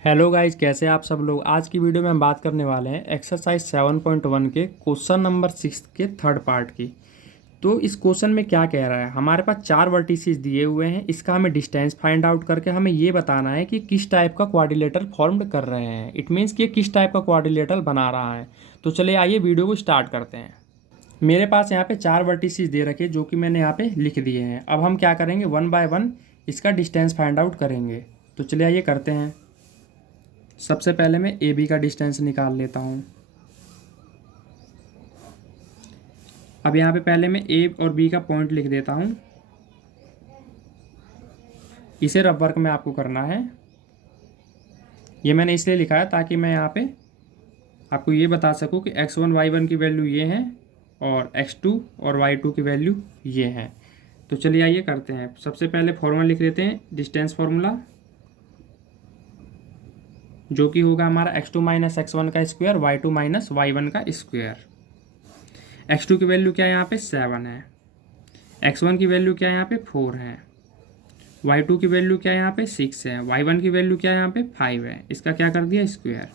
Hello guys, कैसे हैं आप सब लोग। आज की वीडियो में हम बात करने वाले हैं एक्सरसाइज 7.1 के क्वेश्चन नंबर 6 के थर्ड पार्ट की। तो इस क्वेश्चन में क्या कह रहा है, हमारे पास चार वर्टिसेस दिए हुए हैं। इसका हमें डिस्टेंस फाइंड आउट करके हमें ये बताना है कि किस टाइप का क्वाड्रिलेटरल फॉर्म्ड कर रहे हैं। इट मीन्स कि ये किस टाइप का क्वाड्रिलेटरल बना रहा है। तो चलिए आइए वीडियो को स्टार्ट करते हैं। मेरे पास यहाँ पे चार वर्टिसेस दे रखे जो कि मैंने यहाँ पे लिख दिए हैं। अब हम क्या करेंगे, वन बाय वन इसका डिस्टेंस फाइंड आउट करेंगे। तो चलिए आइए करते हैं। सबसे पहले मैं ए बी का डिस्टेंस निकाल लेता हूँ। अब यहाँ पे पहले मैं ए और बी का पॉइंट लिख देता हूँ। इसे रफ वर्क में आपको करना है। ये मैंने इसलिए लिखा है ताकि मैं यहाँ पे आपको ये बता सकूँ कि x1 y1 की वैल्यू ये है और x2 और y2 की वैल्यू ये है। तो चलिए आइए करते हैं। सबसे पहले फॉर्मूला लिख लेते हैं, डिस्टेंस फार्मूला, जो कि होगा हमारा x2 माइनस x1 का स्क्वायर, y2 माइनस y1 का स्क्वायर। x2 की वैल्यू क्या है, यहाँ पे 7 है। x1 की वैल्यू क्या है, यहाँ पे 4 है। y2 की वैल्यू क्या है, यहाँ पे 6 है। y1 की वैल्यू क्या है, यहाँ पे 5 है। इसका क्या कर दिया, स्क्वायर।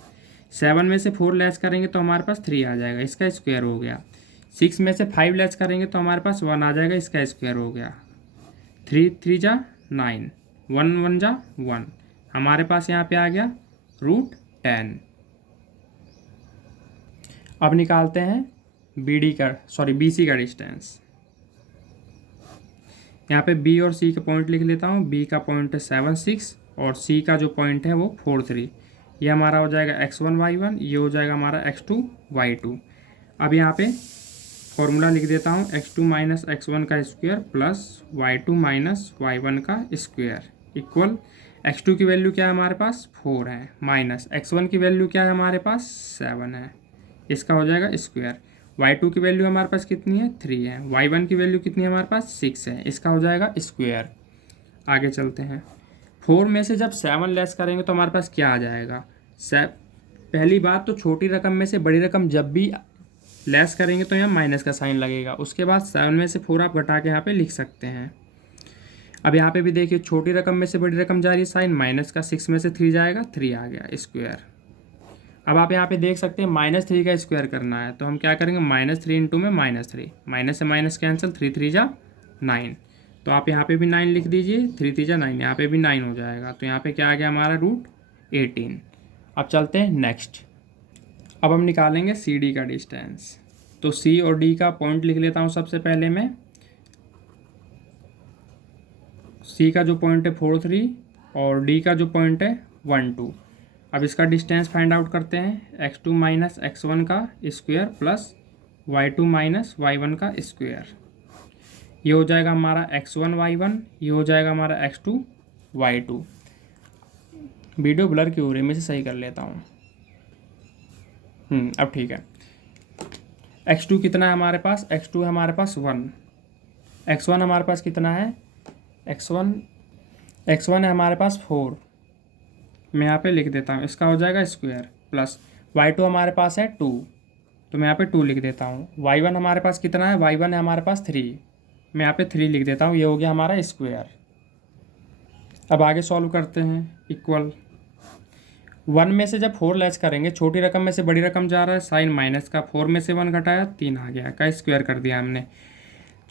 7 में से 4 लेस करेंगे तो हमारे पास 3 आ जाएगा, इसका स्क्वायर हो गया। 6 में से 5 लेस करेंगे तो हमारे पास 1 आ जाएगा, इसका स्क्वायर हो गया। 3 3 जा 9, 1 1 जा 1, हमारे पास यहाँ पे आ गया √10। अब निकालते हैं बी सी का डिस्टेंस। यहाँ पे बी और सी का पॉइंट लिख लेता हूँ। बी का पॉइंट है 7 6 और सी का जो पॉइंट है वो 4 3। ये हमारा हो जाएगा x1 y1, ये हो जाएगा हमारा x2 y2। अब यहाँ पे फॉर्मूला लिख देता हूँ, x2 माइनस x1 का square plus y2 minus y1 का स्क्वायर इक्वल x2 की वैल्यू क्या है, हमारे पास 4 है, माइनस x1 की वैल्यू क्या है, हमारे पास 7 है, इसका हो जाएगा स्क्वायर। y2 की वैल्यू हमारे पास कितनी है, 3 है। y1 की वैल्यू कितनी है, हमारे पास 6 है, इसका हो जाएगा स्क्वायर। आगे चलते हैं। 4 में से जब 7 लेस करेंगे तो हमारे पास क्या आ जाएगा। पहली बात तो छोटी रकम में से बड़ी रकम जब भी लेस करेंगे तो यहाँ माइनस का साइन लगेगा। उसके बाद 7 में से 4 आप घटा के यहाँ पे लिख सकते हैं। अब यहाँ पे भी देखिए, छोटी रकम में से बड़ी रकम जा रही है, साइन माइनस का। 6 में से 3 जाएगा, 3 आ गया, स्क्वायर। अब आप यहाँ पे देख सकते हैं -3 का स्क्वायर करना है, तो हम क्या करेंगे, -3 इंटू में -3, माइनस से माइनस कैंसिल, 3 3 जा 9। तो आप यहाँ पे भी 9 लिख दीजिए, 3 3 जा 9, यहाँ पे भी 9 हो जाएगा। तो यहाँ पे क्या आ गया, हमारा √18। अब चलते हैं नेक्स्ट। अब हम निकालेंगे सी डी का डिस्टेंस। तो सी और डी का पॉइंट लिख लेता हूँ सबसे पहले मैं। सी का जो पॉइंट है 4 3 और डी का जो पॉइंट है 1 2। अब इसका डिस्टेंस फाइंड आउट करते हैं, x2 माइनस x1 का square plus y2 minus y1 का स्क्वायर। ये हो जाएगा हमारा x1 y1, ये हो जाएगा हमारा x2 y2। वीडियो ब्लर क्यों हो रही है, मैं इसे सही कर लेता हूँ। अब ठीक है। x2 कितना है हमारे पास, x2 है हमारे पास 1। x1 हमारे पास कितना है, x1 है हमारे पास 4। मैं यहाँ पे लिख देता हूँ, इसका हो जाएगा स्क्वायर प्लस y2 हमारे पास है 2, तो मैं यहाँ पे 2 लिख देता हूँ। y1 हमारे पास कितना है, y1 है हमारे पास 3, मैं यहाँ पे 3 लिख देता हूँ। ये हो गया हमारा स्क्वायर। अब आगे सॉल्व करते हैं। इक्वल 1 में से जब 4 लेस करेंगे, छोटी रकम में से बड़ी रकम जा रहा है, साइन माइनस का, 4 में से 1 घटाया 3 आ गया, का स्क्वायर कर दिया हमने।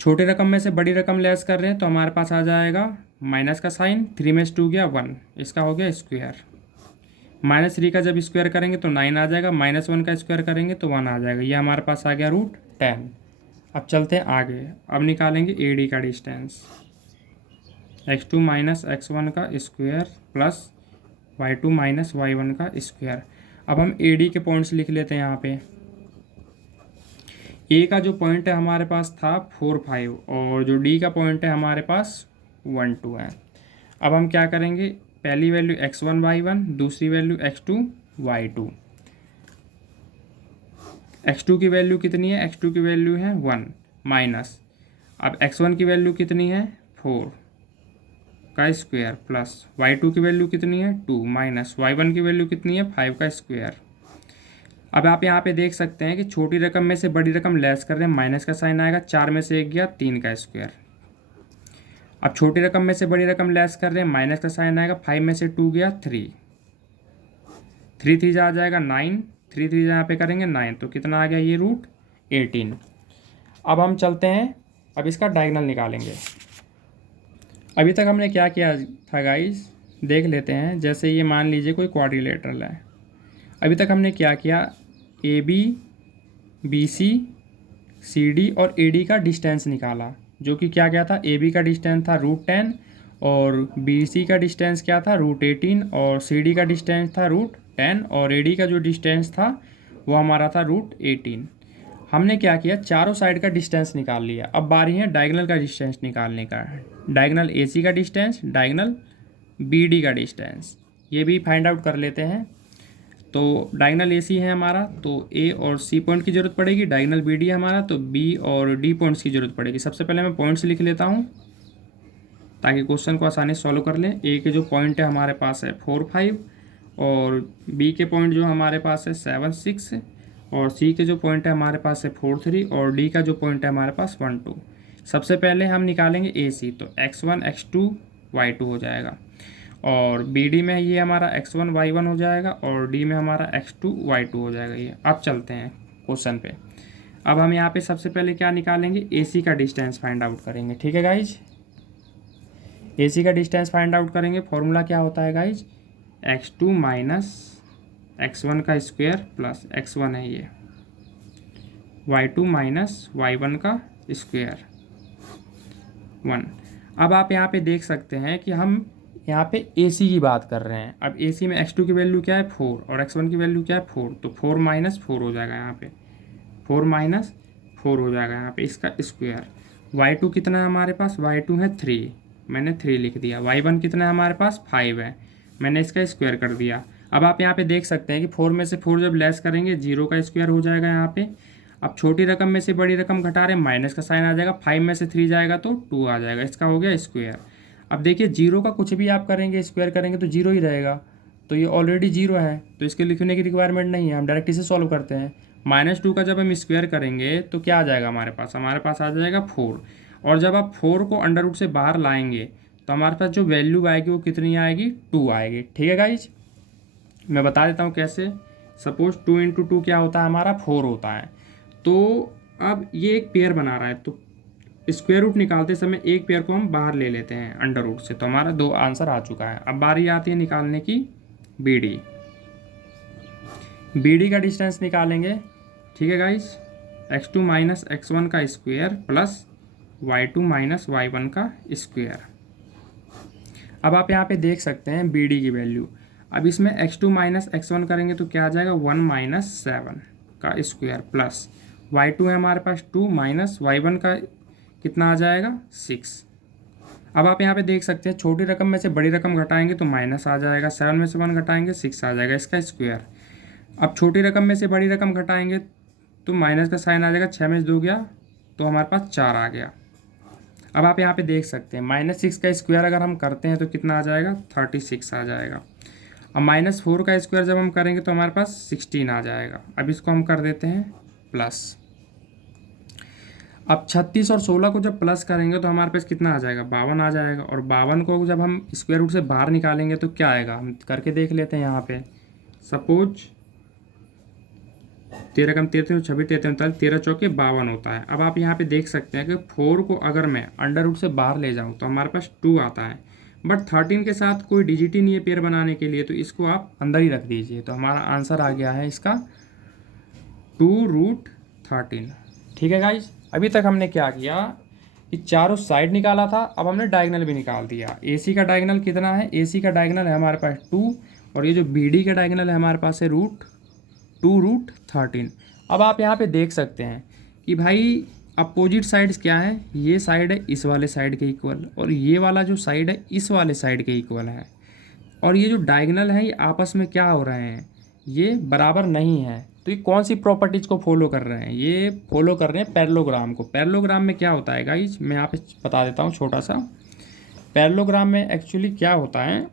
छोटी रकम में से बड़ी रकम लेस कर रहे हैं तो हमारे पास आ जाएगा माइनस का साइन, 3 में से 2 गया 1, इसका हो गया स्क्वायर। -3 का जब स्क्वायर करेंगे तो 9 आ जाएगा, -1 का स्क्वायर करेंगे तो 1 आ जाएगा। ये हमारे पास आ गया √10। अब चलते हैं आगे। अब निकालेंगे ए डी का डिस्टेंस। x2 माइनस x1 का square plus y2 minus y1 का स्क्वायर। अब हम ए डी के पॉइंट्स लिख लेते हैं यहाँ पे। ए का जो पॉइंट है हमारे पास था 4 5 और जो डी का पॉइंट है हमारे पास 1 2 है। अब हम क्या करेंगे, पहली वैल्यू x1 y1, दूसरी वैल्यू x2 y2। x2 की वैल्यू कितनी है, x2 की वैल्यू है 1 माइनस, अब x1 की वैल्यू कितनी है 4 का स्क्वायर प्लस y2 की वैल्यू कितनी है 2 माइनस y1 की वैल्यू कितनी है 5 का स्क्वायर। अब आप यहाँ पे देख सकते हैं कि छोटी रकम में से बड़ी रकम लेस कर रहे हैं, माइनस का साइन आएगा, 4 में से 1 गया 3 का स्क्वायर। अब छोटी रकम में से बड़ी रकम लेस कर रहे हैं, माइनस का साइन आएगा, 5 में से 2 गया 3, 3 3 आ जाएगा 9, 3 3 यहाँ पे करेंगे 9, तो कितना आ गया ये रूट 18। अब हम चलते हैं, अब इसका डायगोनल निकालेंगे। अभी तक हमने क्या किया था गाइस, देख लेते हैं। जैसे ये मान लीजिए कोई क्वाड्रिलेटरल है, अभी तक हमने क्या किया, ए बी सी डी और ए डी का डिस्टेंस निकाला, जो कि क्या क्या था, ए बी का डिस्टेंस था √10 और बी सी का डिस्टेंस क्या था √18 और सी डी का डिस्टेंस था √10 और ए डी का जो डिस्टेंस था वो हमारा था √18। हमने क्या किया, चारों साइड का डिस्टेंस निकाल लिया। अब बारी है डायगोनल का डिस्टेंस निकालने का। डायगोनल ए सी का डिस्टेंस, डायगोनल बी डी का डिस्टेंस, ये भी फाइंड आउट कर लेते हैं। तो डायगोनल ए सी है हमारा, तो ए और सी पॉइंट की ज़रूरत पड़ेगी। डायगोनल बी डी है हमारा, तो बी और डी पॉइंट्स की ज़रूरत पड़ेगी। सबसे पहले मैं पॉइंट्स लिख लेता हूँ ताकि क्वेश्चन को आसानी से सॉल्व कर लें। ए के जो पॉइंट है हमारे पास है 4 5 और बी के पॉइंट जो हमारे पास है 7 6 और सी के जो पॉइंट है हमारे पास है 4 3 और डी का जो पॉइंट है हमारे पास 1 2। सबसे पहले हम निकालेंगे ए सी, तो x1 x2 y2 हो जाएगा और बी डी में ये हमारा x1 y1 हो जाएगा और डी में हमारा x2 y2 हो जाएगा ये। अब चलते हैं क्वेश्चन पे। अब हम यहाँ पे सबसे पहले क्या निकालेंगे, ए सी का डिस्टेंस फाइंड आउट करेंगे। ठीक है गाइज, ए सी का डिस्टेंस फाइंड आउट करेंगे। फॉर्मूला क्या होता है गाइज, x2 माइनस x1 का स्क्वायर प्लस x1 है ये, y2 माइनस y1 का स्क्वायर 1। अब आप यहाँ पे देख सकते हैं कि हम यहाँ पे AC की बात कर रहे हैं। अब AC में x2 की वैल्यू क्या है 4 और x1 की वैल्यू क्या है 4, तो 4 माइनस 4 हो जाएगा यहाँ पे, 4 माइनस 4 हो जाएगा यहाँ पे इसका स्क्वायर। y2 कितना है हमारे पास, y2 है 3, मैंने 3 लिख दिया। y1 कितना है हमारे पास 5 है, मैंने इसका स्क्वायर कर दिया। अब आप यहाँ पे देख सकते हैं कि 4 में से 4 जब लेस करेंगे 0 का स्क्वायर हो जाएगा यहाँ पे। अब छोटी रकम में से बड़ी रकम घटा रहे हैं, माइनस का साइन आ जाएगा, 5 में से 3 जाएगा तो 2 आ जाएगा, इसका हो गया स्क्वायर। अब देखिए 0 का कुछ भी आप करेंगे स्क्वायर करेंगे तो 0 ही रहेगा, तो ये ऑलरेडी 0 है, तो इसके लिखने की रिक्वायरमेंट नहीं है, हम डायरेक्ट इसे सॉल्व करते हैं। -2 का जब हम स्क्वायर करेंगे तो क्या आ जाएगा हमारे पास आ जाएगा 4, और जब आप 4 को अंडर रूट से बाहर लाएंगे तो हमारे पास जो वैल्यू आएगी वो कितनी आएगी, 2 आएगी। ठीक है गाइज, मैं बता देता हूँ कैसे। सपोज 2 × 2 क्या होता है हमारा 4 होता है, तो अब ये एक पेयर बना रहा है, तो स्क्वायर रूट निकालते समय एक पेयर को हम बाहर ले लेते हैं अंडर रूट से, तो हमारा 2 आंसर आ चुका है। अब बारी आती है निकालने की बी डी का डिस्टेंस निकालेंगे। ठीक है गाइज, x2 माइनस x1 का square plus y2 minus y1 का स्क्वायर। अब आप यहाँ पे देख सकते हैं बी डी की वैल्यू। अब इसमें x2 माइनस x1 करेंगे तो क्या आ जाएगा 1 माइनस 7 का स्क्वायर प्लस y2 है हमारे पास 2 माइनस y1 का कितना आ जाएगा 6। अब आप यहाँ पे देख सकते हैं छोटी रकम में से बड़ी रकम घटाएंगे तो माइनस आ जाएगा, 7 में से 1 घटाएंगे 6 आ जाएगा इसका स्क्वायर। अब छोटी रकम में से बड़ी रकम घटाएंगे तो माइनस का साइन आ जाएगा, 6 में से 2 गया तो हमारे पास 4 आ गया। अब आप यहाँ पे देख सकते हैं -6 का स्क्वायर अगर हम करते हैं तो कितना आ जाएगा 36 आ जाएगा। अब -4 का स्क्वायर जब हम करेंगे तो हमारे पास 16 आ जाएगा। अब इसको हम कर देते हैं प्लस। अब 36 और 16 को जब प्लस करेंगे तो हमारे पास कितना आ जाएगा 52 आ जाएगा, और 52 को जब हम स्क्वायर रूट से बाहर निकालेंगे तो क्या आएगा, हम करके देख लेते हैं। यहाँ पे सपोज 13 कम 13 26 13 13 चौके 52 होता है। अब आप यहाँ पे देख सकते हैं कि 4 को अगर मैं अंडर रूट से बाहर ले जाऊँ तो हमारे पास 2 आता है, बट 13 के साथ कोई डिजिट ही नहीं है पेयर बनाने के लिए, तो इसको आप अंदर ही रख दीजिए। तो हमारा आंसर आ गया है इसका 2√13। ठीक है गाइज, अभी तक हमने क्या किया कि चारों साइड निकाला था, अब हमने डायगोनल भी निकाल दिया। AC का डायगोनल कितना है, AC का डायगोनल है हमारे पास 2 और ये जो BD का डायगोनल है हमारे पास है √2√13। अब आप यहाँ पे देख सकते हैं कि भाई अपोजिट साइड्स क्या है, ये साइड है इस वाले साइड के इक्वल और ये वाला जो साइड है इस वाले साइड के इक्वल है, और ये जो डायगोनल है ये आपस में क्या हो रहे हैं, ये बराबर नहीं है। तो ये कौन सी प्रॉपर्टीज़ को फॉलो कर रहे हैं, ये फॉलो कर रहे हैं पैरेललोग्राम को। पैरेललोग्राम में क्या होता है गाइस, मैं यहाँ पे बता देता हूँ छोटा सा। पैरेललोग्राम में एक्चुअली क्या होता है,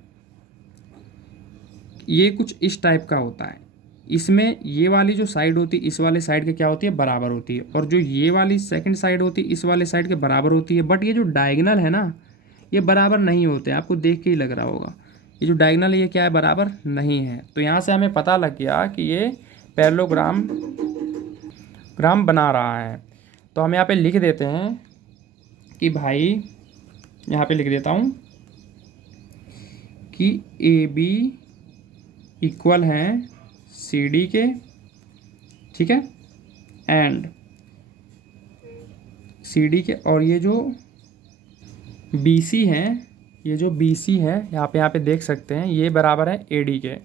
ये कुछ इस टाइप का होता है। इसमें ये वाली जो साइड होती है इस वाले साइड के क्या होती है बराबर होती है, और जो ये वाली सेकंड साइड होती है इस वाले साइड के बराबर होती है। बट ये जो डायगोनल है ना ये बराबर नहीं होते हैं, आपको देख के ही लग रहा होगा। ये जो डायगोनल है ये क्या है, बराबर नहीं है। तो यहाँ से हमें पता लग गया कि ये पैरेललोग्राम बना रहा है। तो हम यहाँ पे लिख देते हैं कि भाई, यहाँ पे लिख देता हूँ कि ए बी इक्वल हैं सी डी के, ठीक है, एंड सी डी के, और ये जो बी सी हैं, ये जो बी सी है यहाँ पे देख सकते हैं, ये बराबर है ए डी के।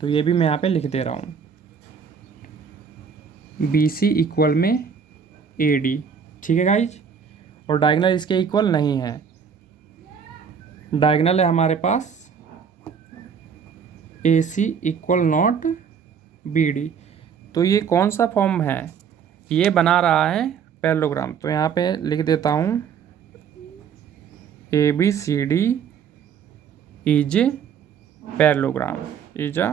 तो ये भी मैं यहाँ पे लिख दे रहा हूँ, बी सी इक्वल में ए डी, ठीक है गाइज। और डायगोनल इसके इक्वल नहीं है, डायगोनल है हमारे पास ए सी इक्वल नॉट बी डी। तो ये कौन सा फॉर्म है, ये बना रहा है पैरेललोग्राम। तो यहाँ पे लिख देता हूँ A B C D is parallelogram, is a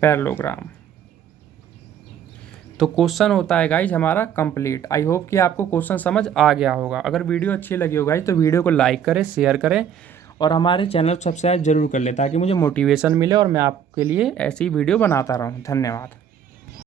parallelogram. तो क्वेश्चन होता है गाइज हमारा कंप्लीट। आई होप कि आपको क्वेश्चन समझ आ गया होगा। अगर वीडियो अच्छी लगी हो गाइज तो वीडियो को लाइक करें, शेयर करें और हमारे चैनल को सब्सक्राइब जरूर कर लें, ताकि मुझे मोटिवेशन मिले और मैं आपके लिए ऐसी वीडियो बनाता रहूं। धन्यवाद।